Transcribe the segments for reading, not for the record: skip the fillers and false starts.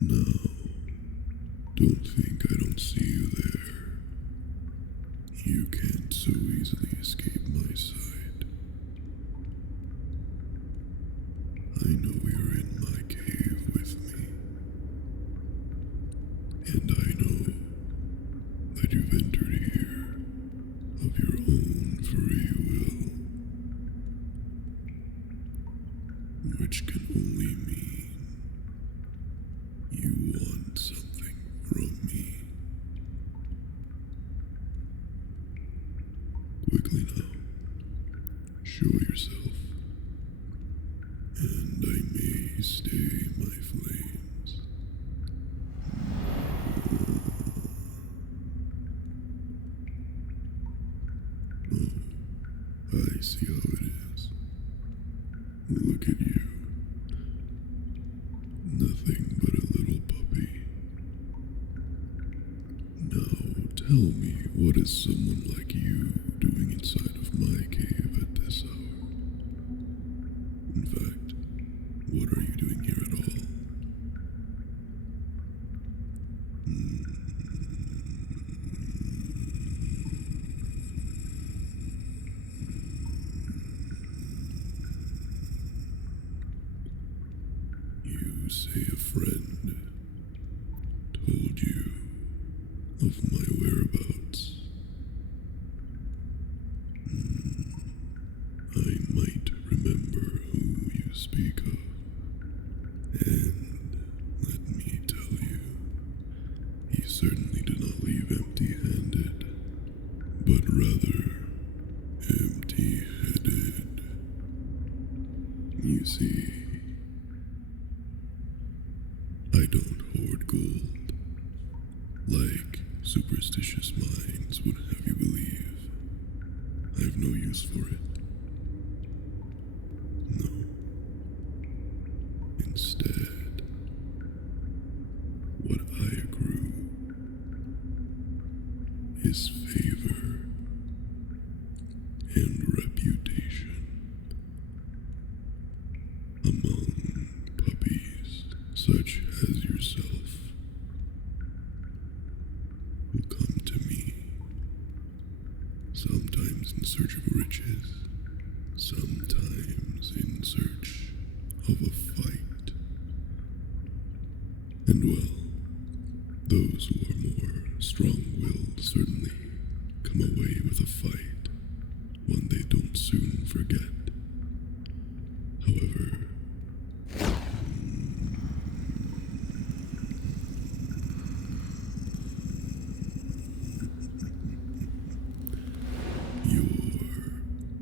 Now, don't think I don't see you there. You can't so easily escape my sight. I know you're in my cave with me, and I know that you've entered here of your own free will, which can only mean you want something from me. Quickly now, show yourself, and I may stay my flames. Oh, I see how it is. Look at you. Nothing but a little puppy. Now tell me, what is someone like you doing inside of my cave at this hour? In fact, what are you doing here at all? You say a friend told you of my whereabouts. I might remember who you speak of, and let me tell you, he certainly did not leave empty-handed, but rather empty-headed. You see, I don't hoard gold, like superstitious minds would have you believe. I have no use for it. No. Instead, what I accrue is favor and reputation among puppies such as yourself, who come to me, sometimes in search of riches, sometimes in search of a fight. And well, those who are more strong-willed certainly come away with a fight, one they don't soon forget. However, your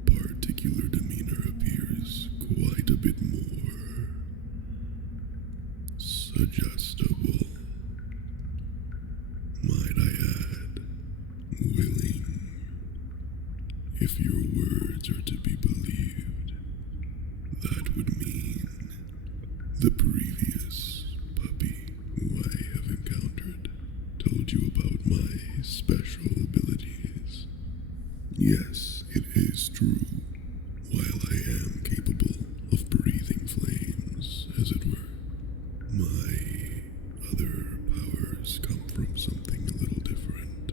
particular demeanor appears quite a bit more suggestible. Might I add, willing. If your words are to be believed, that would mean the previous puppy who I have encountered told you about my special abilities. Yes, it is true. While I am capable of breathing flames, as it were, my other powers come from something a little different.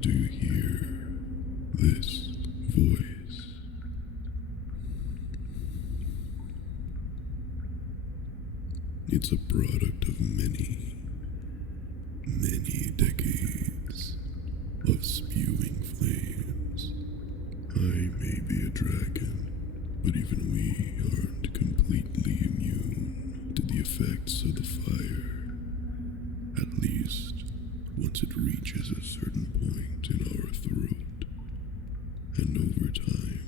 Do you hear this voice? It's a product of many, many decades of spewing flames. I may be a dragon, but even we aren't completely immune to the effects of the fire. At least, once it reaches a certain point in our throat. And over time,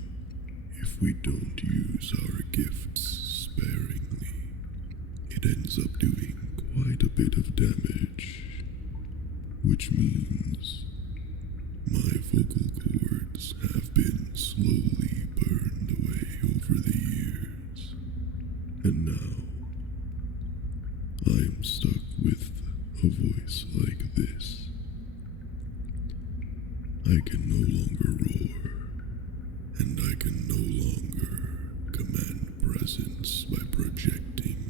if we don't use our gifts sparingly, it ends up doing quite a bit of damage. Which means my vocal cords have been slowly burned away over the years. And now, I'm stuck with a voice like this. I can no longer roar, and I can no longer command presence by projecting.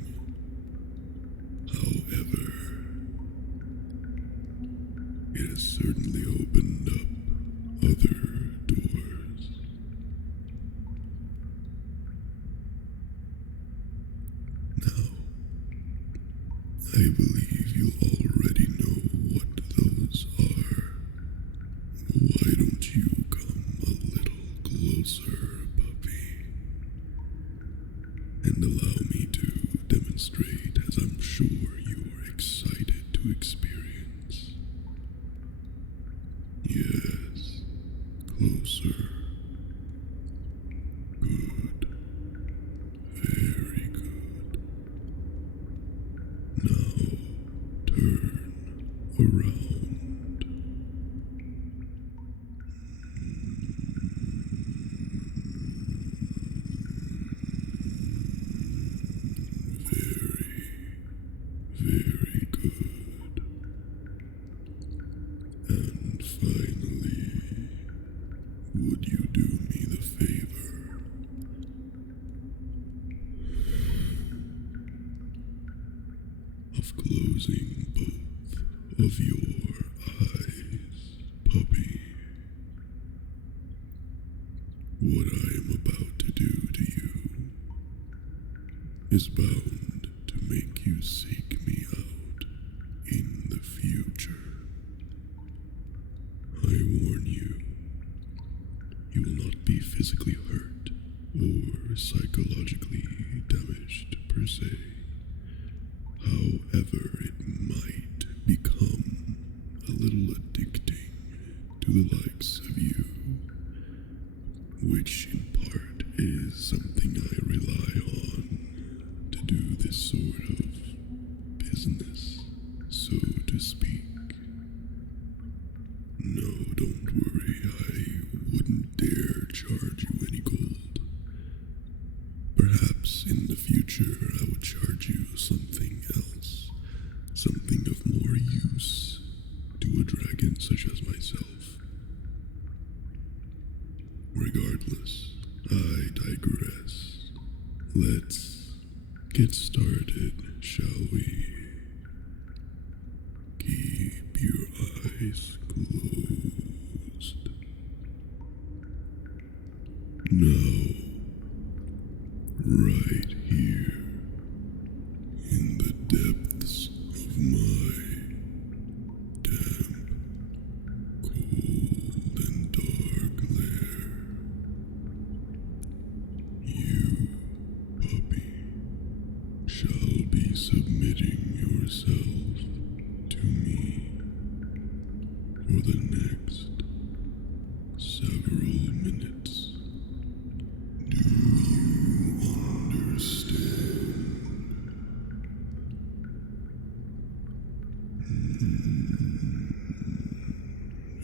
I believe you already know what those are. Why don't you come a little closer, puppy, and allow me to demonstrate, as I'm sure you're excited to experience. Yes, closer. Good. Very good. Now, turn around. Very good. And finally, would you do me the favor of closing both of your eyes, puppy? What I am about to do to you is bound to make you seek me out in the future. I warn you, you will not be physically hurt or psychologically damaged per se. However, it might become a little addicting to the likes of you, which in part is something I rely on to do this sort of business, so to speak. No, don't worry, I wouldn't dare charge you any gold. Perhaps in the future I would charge you something else, something of more use to a dragon such as myself. Regardless, I digress. Let's get started, shall we? Keep your eyes closed. Now, right here, in the depths of my damp, cold, and dark lair, you, puppy, shall be submitting yourself to me for the next several minutes. Do you understand?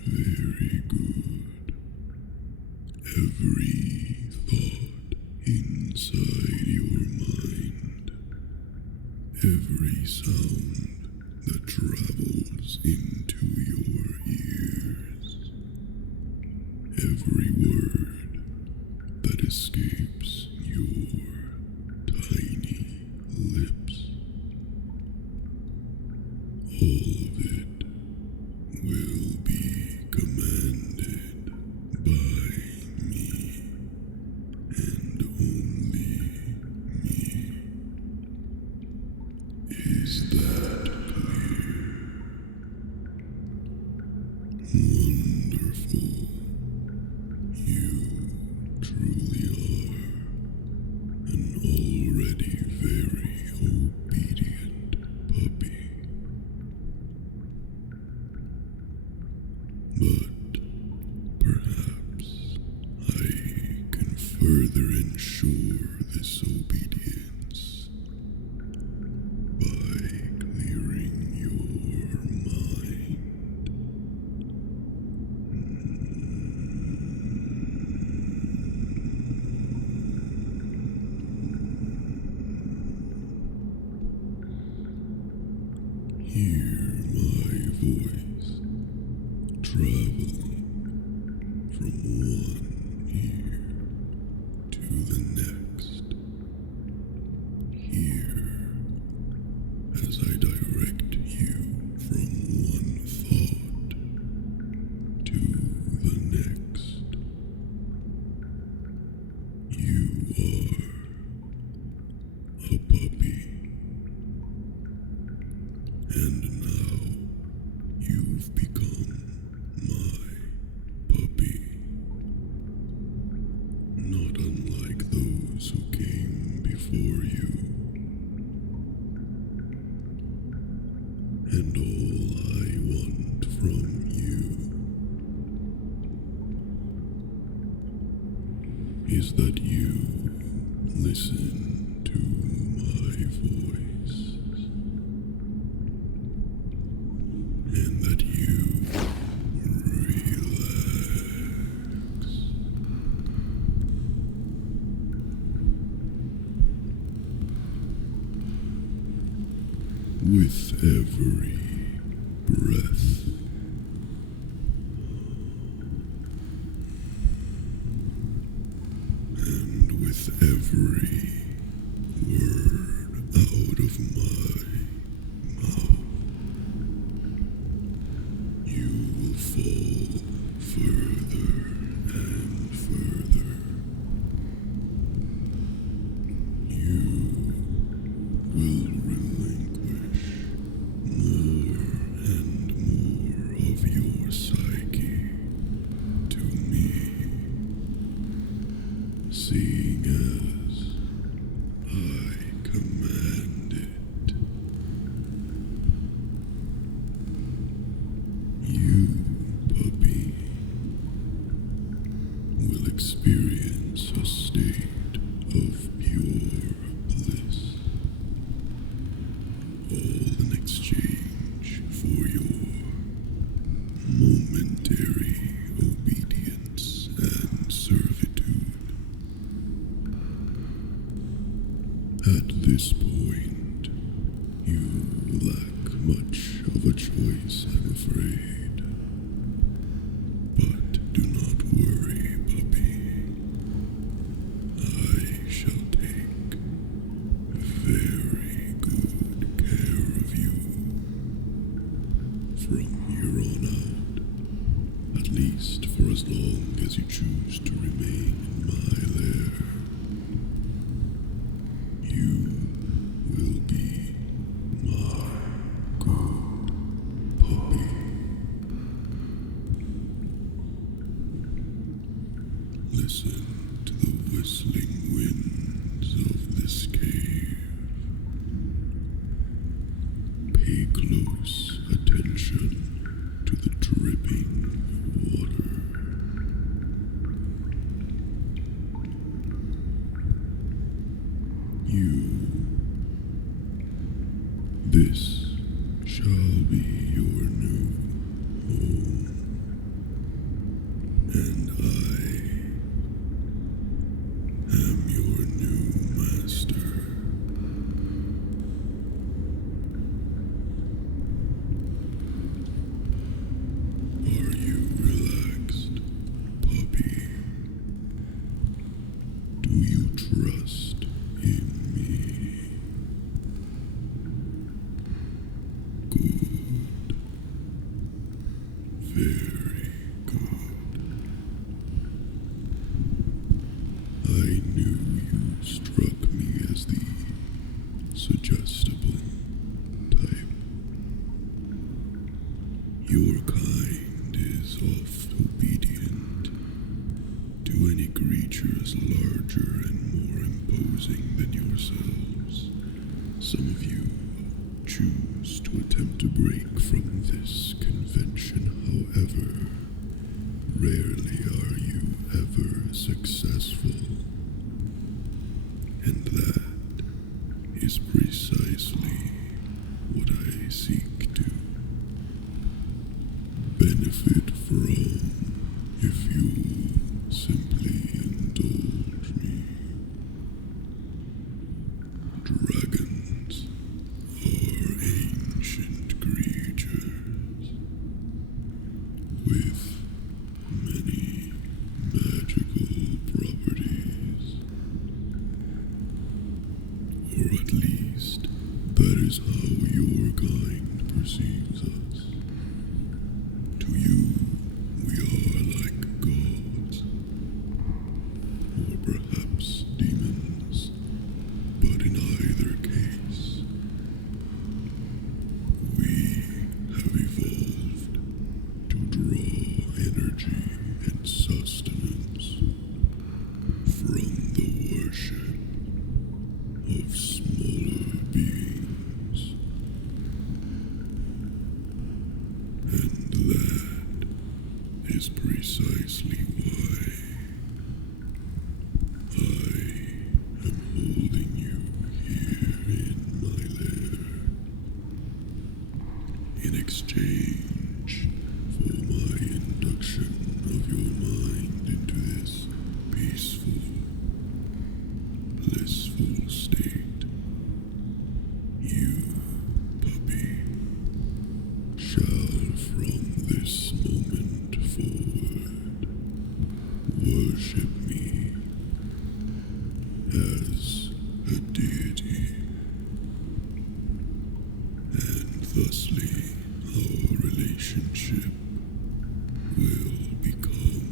Very good. Every thought inside your mind, every sound that travels into your ears, every word that escapes your tiny lips, all of it will be commanded by me, and only me. Is that clear? Wonderful. You truly are an already very obedient puppy. But perhaps I can further ensure this obedience by clearing your mind. Hear my voice traveling from one ear to the next. Hear as I direct you from one thought to the next. You are a puppy. for you. And all I want from you is that you listen to my voice, and that you relax. With every breath, and with every word out of my mouth, you will fall further and further. You will relinquish more and more of your psyche to me, seeing as I command it. You, puppy, will experience a state of pure bliss, all in exchange for your momentary obedience and servitude. At this point, you lack much of a choice, I'm afraid. But do not worry, puppy. I shall take very good care of you from here on out, at least for as long as you choose to remain in my lair. You will be my good puppy. Listen to the whistling winds of this cave. Pay close attention to the dripping water. This shall be your new home, and I am your new master. Are you relaxed, puppy? Do you trust in me? Good. Very good. I knew you struck me as the suggestible type. Your kind is oft obedient to any creatures larger and more imposing than yourselves. Some of you choose to attempt to break from this convention, however. Rarely are you ever successful. And that is precisely what I seek to benefit from, if you'll simply indulge me. Dragons are ancient creatures with many magical properties. Or at least, that is how your kind perceives us. To you, we are like gods, or perhaps demons, but in either case, we have evolved to draw energy and sustenance from the worship of smaller beings. And that is precisely why I am holding you here in my lair, in exchange for my induction of your mind into this peaceful, blissful state. You, puppy, shall from this moment forward worship me as a deity, and thusly our relationship will become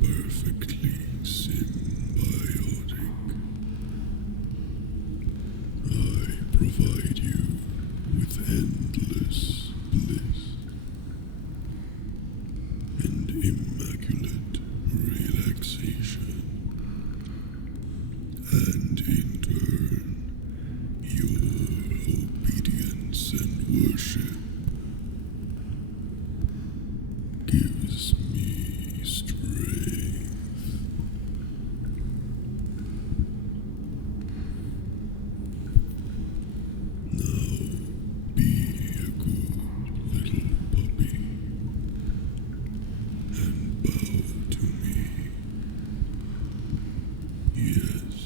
perfectly symbiotic. I provide you with endless bliss and immaculate relaxation, and in turn, your obedience and worship gives me strength. Now be a good little puppy and bow to me. Yes,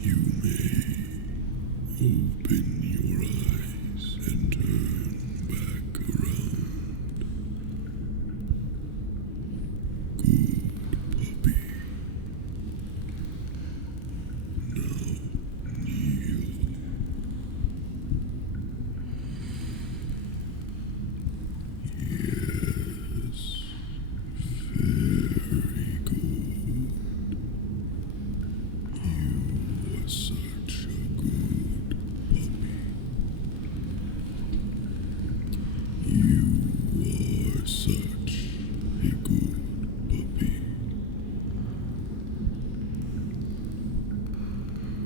you may open your eyes and turn back around. Good puppy. Now kneel. Yes, very good. You are such a good puppy. You are such a good puppy.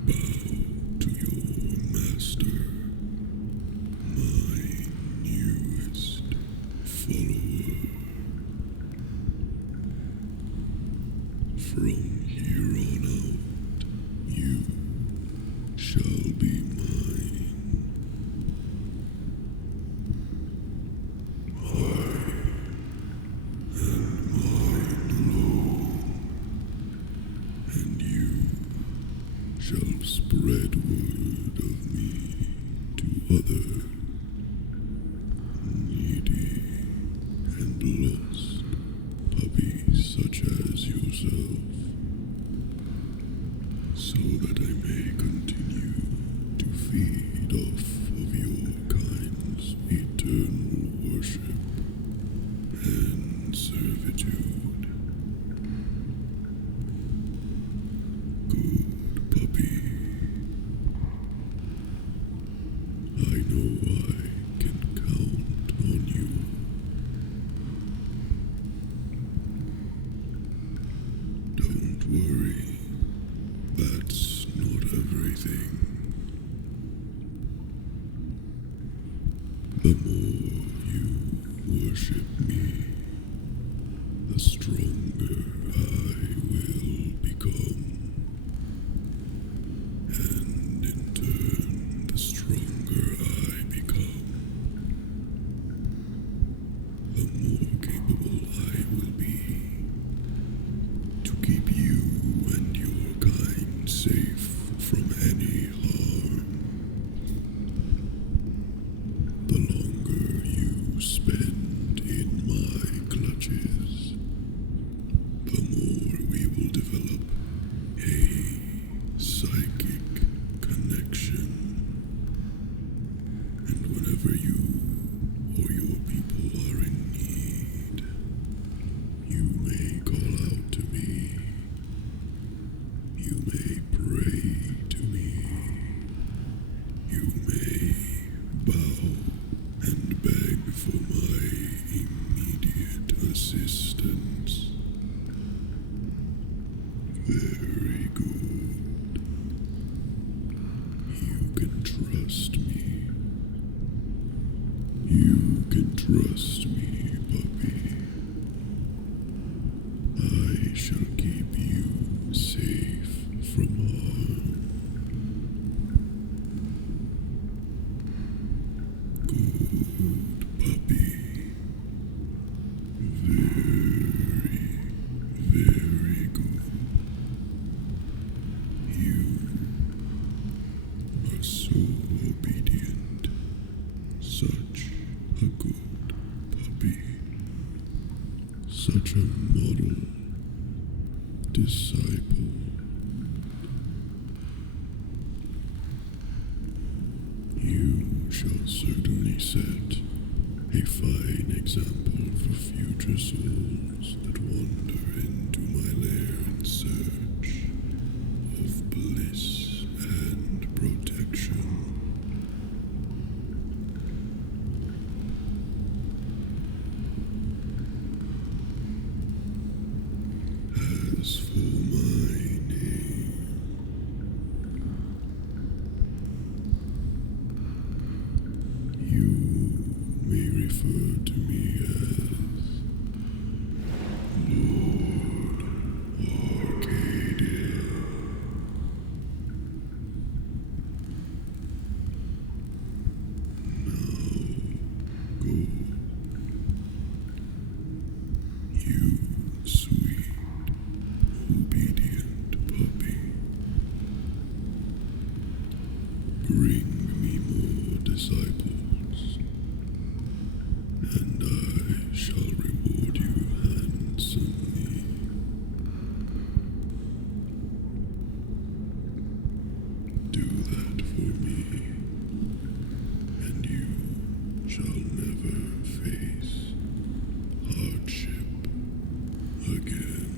Bow to your master, my newest follower. From here on out, you shall be mine. I am mine alone, and you shall spread word of me to other needy and lost puppies such as yourself, so that I may continue to feed off of your kind's eternal worship and servitude. Good puppy. I know I can count on you. Don't worry, that's not everything. The more you worship me, the stronger I will become. And in turn, the stronger I become, the more capable I will be to keep you and your kind safe from any harm. The longer you spend in my clutches, the more Trust me, puppy. I shall keep you safe from harm. Good puppy. Very, very good. You are so obedient. Such a good puppy. Such a model disciple. You shall certainly set a fine example for future souls that wander into my lair in search of bliss and protection. As for my name, you may refer to me as Lord Arcadia. Now go, you sweet, obedient puppy. Bring me more disciples, and I shall reward you handsomely. Do that for me, and you shall never face hardship again.